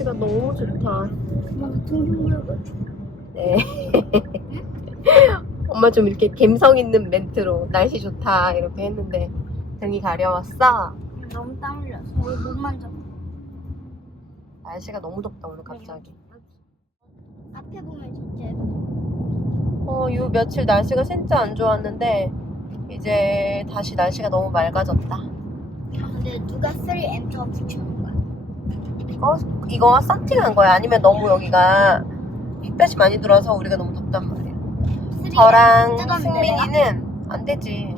날씨가 너무 좋다. 엄마 등좀 보여가지고. 네. 엄마 좀 이렇게 감성 있는 멘트로 날씨 좋다 이렇게 했는데 등이 가려웠어. 너무 땀 흘렸어. 우리 못 만져. 날씨가 너무 덥다 오늘 갑자기. 앞에 보면 진짜 예뻐. 어, 요 며칠 날씨가 진짜 안 좋았는데 이제 다시 날씨가 너무 맑아졌다. 근데 누가 3M 저 붙여놓은 거야? 이거 이거 썬팅한 거야? 아니면 너무 여기가 햇볕이 많이 들어서 우리가 너무 덥단 말이야. 3M 저랑 승민이는 안 되지.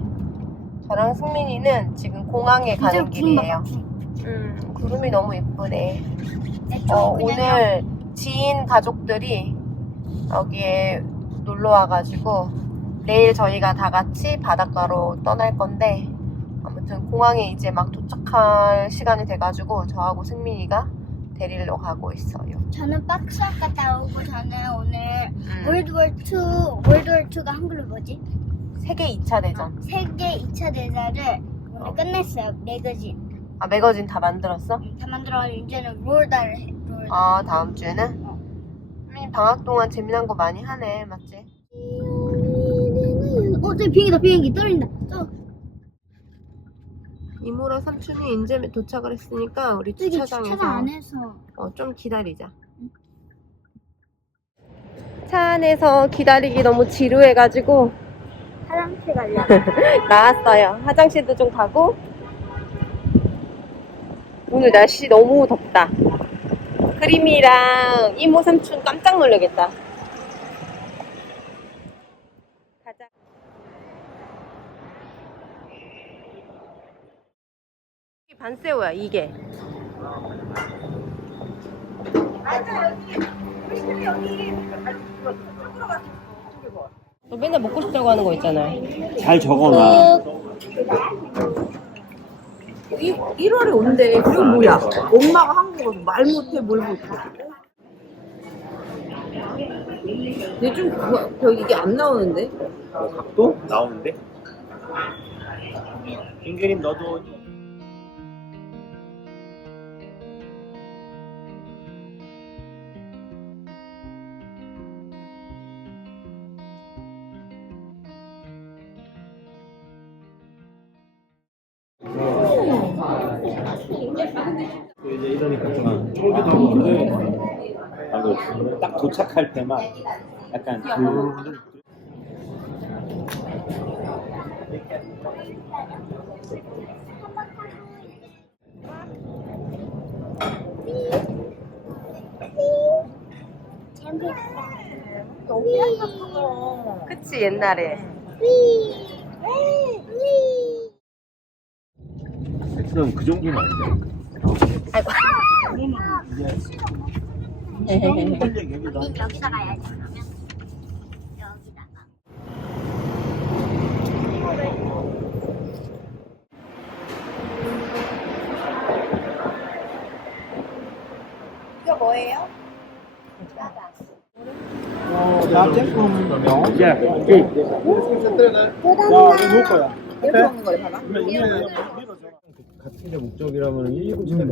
저랑 승민이는 지금 공항에? 가는 길이에요. 음, 구름이 너무 예쁘네. 내쪽 어, 오늘 지인 가족들이 여기에 놀러 와가지고 내일 저희가 다 같이 바닷가로 떠날 건데 아무튼 공항에 이제 막 도착할 시간이 돼가지고 저하고 승민이가 데리러 가고 있어요. 저는 박스업 갔다 오고 저는 오늘 음, 월드워 2, 월드워 2가 한글로 뭐지? 세계 2차 대전. 세계 2차 대전을 오늘 어. 끝냈어요. 매거진. 아 매거진 다 만들었어? 다 만들어 이제는 롤다를 해. 롤다. 아 다음 주에는? 어. 방학 동안 재미난 거 많이 하네, 맞지? 어, 저기 비행기다 비행기 떨어진다. 저 이모랑 삼촌이 이제 도착을 했으니까 우리 저기 주차장에서 주차장 안에서 어, 좀 기다리자. 차 안에서 기다리기 너무 지루해가지고 화장실 가려. 나왔어요. 화장실도 좀 가고. 오늘 날씨 너무 덥다. 그림이랑 이모 삼촌 깜짝 놀라겠다. 이게 반새우야 이게. 너 맨날 먹고 싶다고 하는 거 있잖아. 잘 적어놔. 1월에 온대. 그리고 뭐야? 엄마가 한국 와서 말 못해 뭘 못해. 근데 좀 그, 그 이게 안 나오는데? 각도 나오는데? 김그림 너도 이제 이러니까 좀 쫄깃하고 그래. 아, 딱 도착할 때만 약간 그 그치 옛날에. 베트남 그 정도는 아니잖 아. 아이고. 여기다. 여기다가 해야지 그러면. 여기다가. 이거 뭐예요? 야, 이렇게 먹는 거예요, 봐봐. 같은 게 목적이라면 119 치면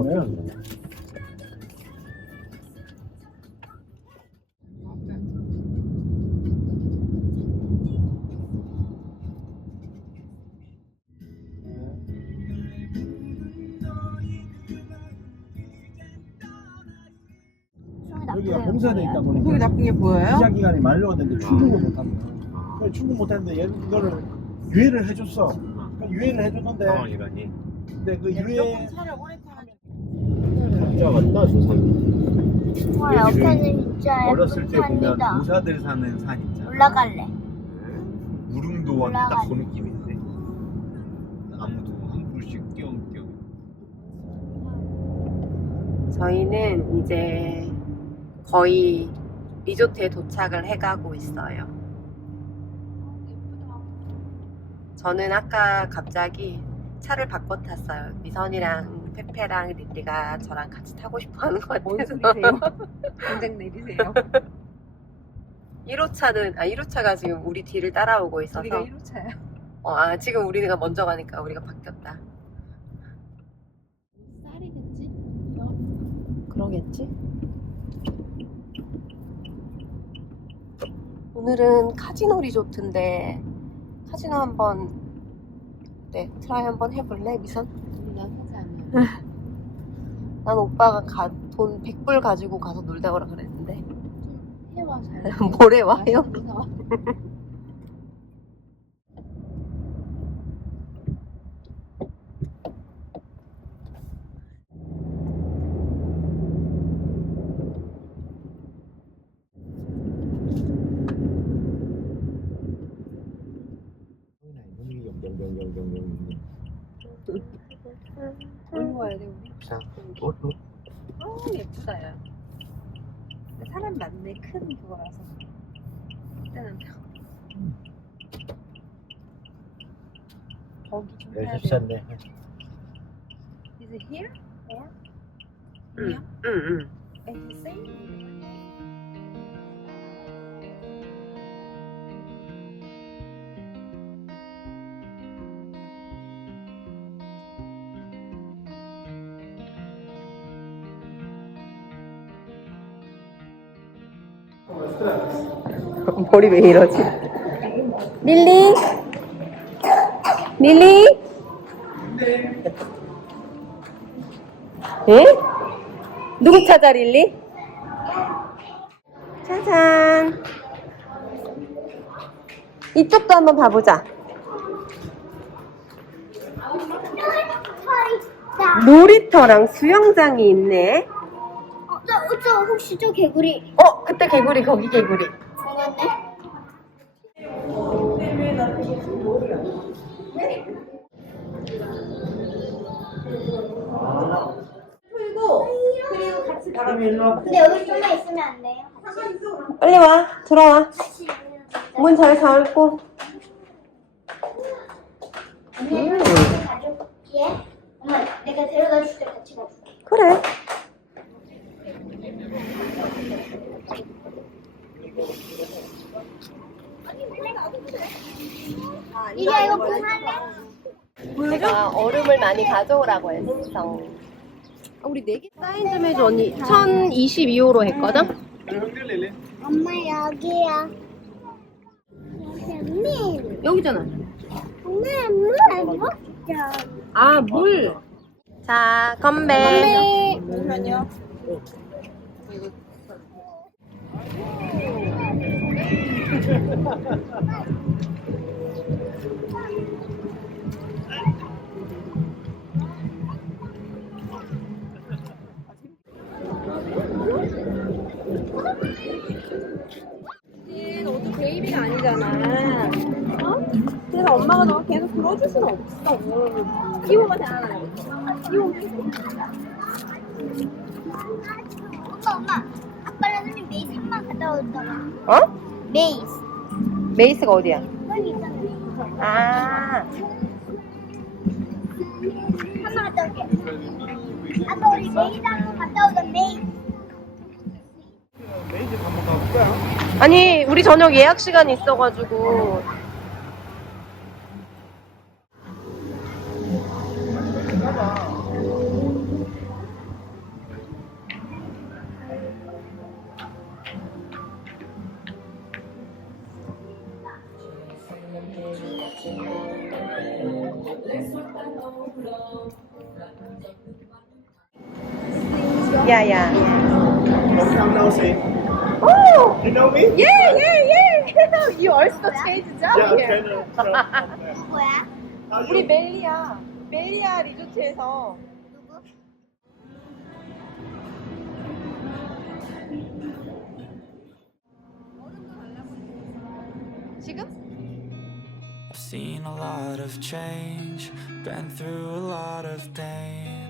여기가 봉사돼 있다 보니까 거기 나쁜 게 보여요? 시작 기간이 만료됐는데 출국을 못합니다. 그래서 출국 못했는데 얘 이거를 유예를 해줬어. 그러니까 유예를 해줬는데 상황이라니. 근데 그 유예 차를 오래 타면 진짜 같다 저 산. 와 옆에는 진짜 어렸을 때 보면 산이다. 부사들 사는 산 있잖아. 올라갈래. 무릉도원 올라가네. 딱그 느낌인데. 나무도 한 그루씩 띄엄띄엄. 저희는 이제 거의 리조트에 도착을 해가고 있어요. 저는 아까 갑자기 차를 바꿔 탔어요. 미선이랑 페페랑 릴리가 저랑 같이 타고 싶어 하는 것 뭔 같아서. 소리세요? 당장 내리세요. 1호차는, 아, 1호차가 지금 우리 뒤를 따라오고 있어서. 우리가 1호차야. 어, 아, 지금 우리가 먼저 가니까 우리가 바뀌었다. 쌀이겠지? 그러겠지? 오늘은 카지노 리조트인데 카지노 한번 네 트라이 한번 해볼래 미선? 난 하지 않아. 난 오빠가 가, 돈 100불 가지고 가서 놀다 오라 그랬는데 해와 잘. 뭐래 와요? 어디 가야 돼 우리? 어 예쁘다 야. 사람 많네 큰 그거라서. 그때는 거기 좀 해야 돼. 네 Is it here or 응, 응. at the same? 머리 왜 이러지? 릴리? 릴리? 에? 누구 찾아 릴리? 짜잔 이쪽도 한번 봐보자 놀이터랑 수영장이 있네 어, 저, 저 혹시 저 개구리? 어 그때 개구리 거기 개구리. 먹었네? 근데 여기 좀만 있으면 안 돼요? 빨리 와 들어와. 같이 문잘 잠고. 언니는 가족기에 엄마 내가 데려다 줄때 같이 가줄게 그래 이리야 이거 공할래? 내가 얼음을 많이 가져오라고 했어. 우리 네개 사인 좀 해줘 언니. 1022호로 했거든? 엄마 여기야 민 여기잖아. 엄마 물 먹자 아 물. 자 건배. 잠시만요. 엄마 엄마 아빠랑 선생님 메이스 한 번 갔다 오다가 어? 메이스 메이스가 어디야? 여기 있잖아요 아 한 번 갔다 올게 아빠 우리 메이스 한 번 갔다 오자 메이스 메이즈 한번 가볼까요? 아니 우리 저녁 예약 시간이 있어가지고. 야야. Long time no see. 오! You know me? Yeah, yeah, yeah. You also changed job Yeah, here. to. try- 누구야? How 우리 you? 멜리야. 멜리야 리조트에서 누구? 지금? I've seen a lot of change, been through a lot of pain.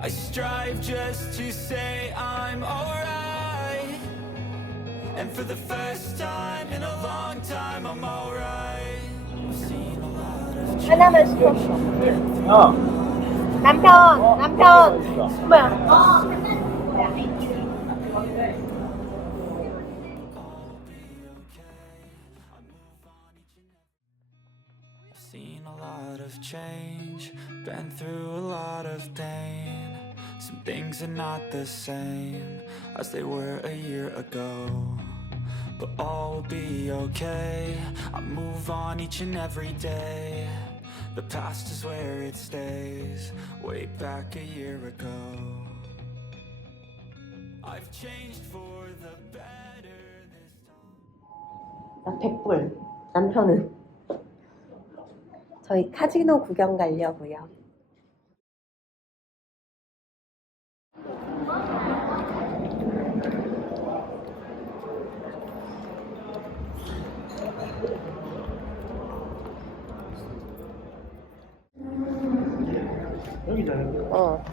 I strive just to say I'm alright. And for the first time in a long time, I'm alright. I've seen a lot of change. 하나만 시켰어. 어. 남편, 남편. 있어. 뭐야? I've seen a lot of change, been through a lot of pain. Some things are not the same as they were a year ago. But all will be okay. I move on each and every day. The past is where it stays, way back a year ago. I've changed for the better this time. 나 100불. 남편은. 저희 카지노 구경 가려고요. 어.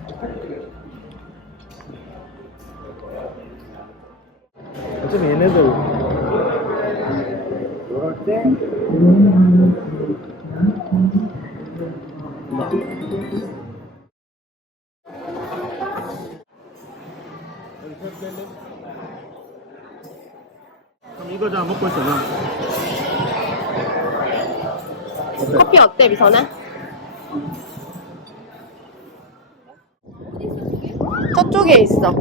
어차피 얘네들 요럴 때 그럼 이거 다 먹고 있잖아. 커피 어때, 미선아? 저쪽에 있어.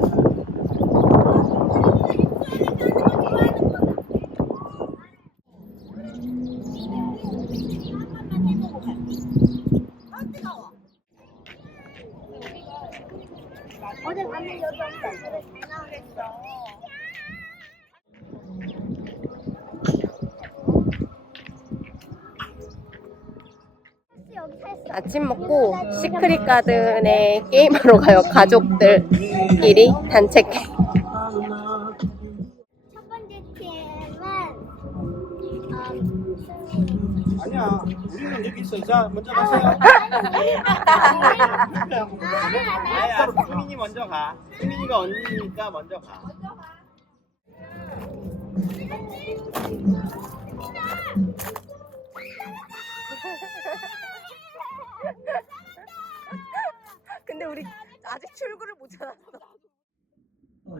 어제 밤에 여기 왔다. 잘 나오겠어. 여기 탔어. 아침 먹고 시크릿 가든에 게임하러 가요. 가족들끼리 단체 게임. 첫 번째 팀은 음, 승민이. 아니야. 우리는 여기 있어. 자, 먼저 가세요. 아야, 수민이 먼저 가. 수민이가 언니니까 먼저 가. 근데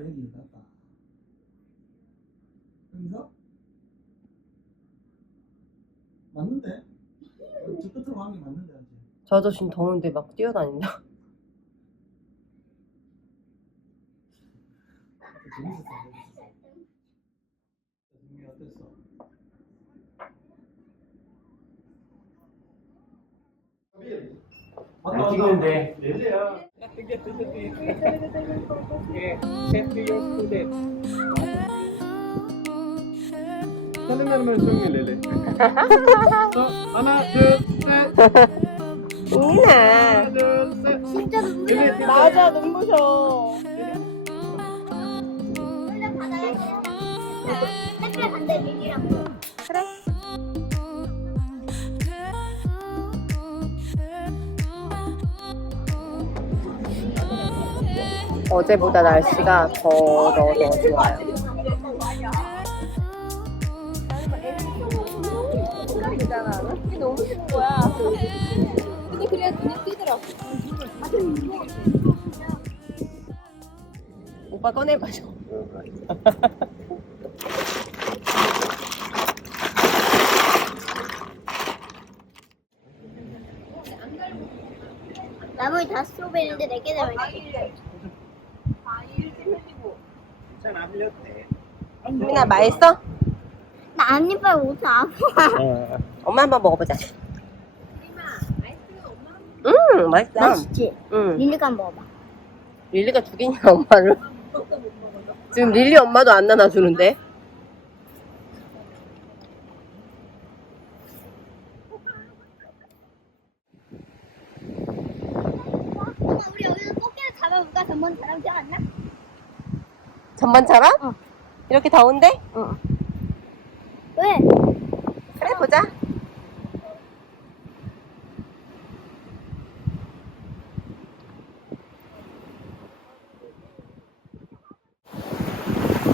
어, 여기 갔다. 여기서? 맞는데? 저 끝으로 가는 게 맞는데, 아직. 저 아저씨는 더운데 막 뛰어다닌다. 재밌었어, 재밌었어. 재미 어땠어? 안찍 하나, 둘, 셋. 이나. 하나, 둘, 셋. 진짜 눈물 나. 맞아, 눈부셔. 원래 바다에 햇볕 안돼 미리랑. 그래. 어제보다 날씨가 더, 더, 더 좋아요. 오빠 꺼내봐줘. 나머지 다 스트로베리인데 네개 되면 흘려도 돼. 민아 맛있어? 나안 이빨 못 사. 엄마 한번 먹어보자. 음, 맛있다. 맛있지? 응. 릴리가 먹어봐. 릴리가 죽이냐, 엄마를? 지금 릴리 엄마도 안 나눠주는데? 엄마 우리 여기서 꽃게를 잡아볼까? 전번 사람 기억 안 나? 전반처럼? 어. 이렇게 더운데? 응. 왜? 그래, 보자.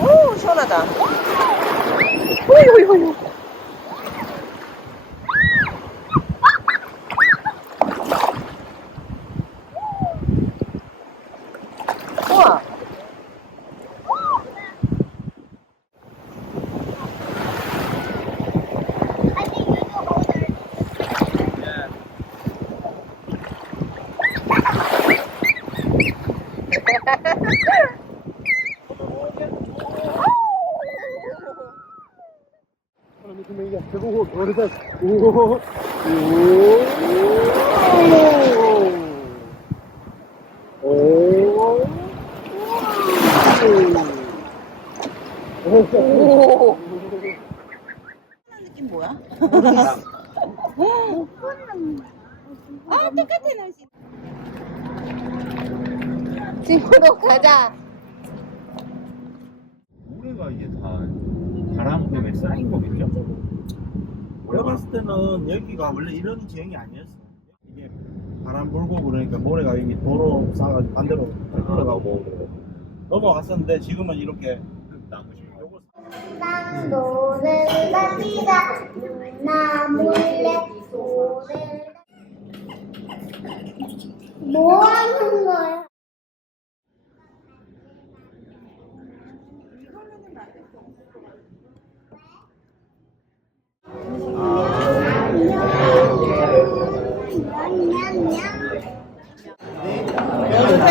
오, 오 시원하다. 오이오이오이. 느낌 뭐야? 친구도 가자. 모래가 이게 다 바람 때문에 쌓인 거겠죠? 내가 봤을 때는 여기가 원래 이런 지형이 아니었어. 이게 바람 불고 그러니까 모래가 여기 도로 쌓아가지고 반대로 흘러가고 넘어갔었는데 지금은 이렇게 요거 노를 납니다. 나 몰래 노를 뭐 하는 거야?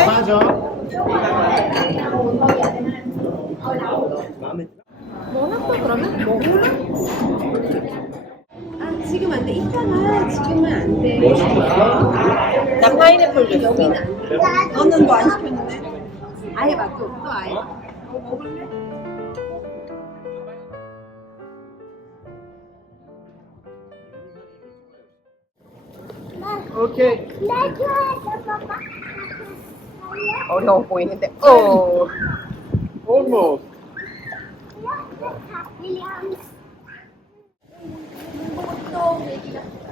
맞아. 나 파인애플 줬어. 너는 뭐 안 시켰는데? 아예 맛도 없어 아예. 오케이. 나 좋아했어, 봐봐. 어려워 보이는데. 어. Almost. 구독, 구독, 구독해야 돼 요? 구독, 구독, 구독해야 돼요?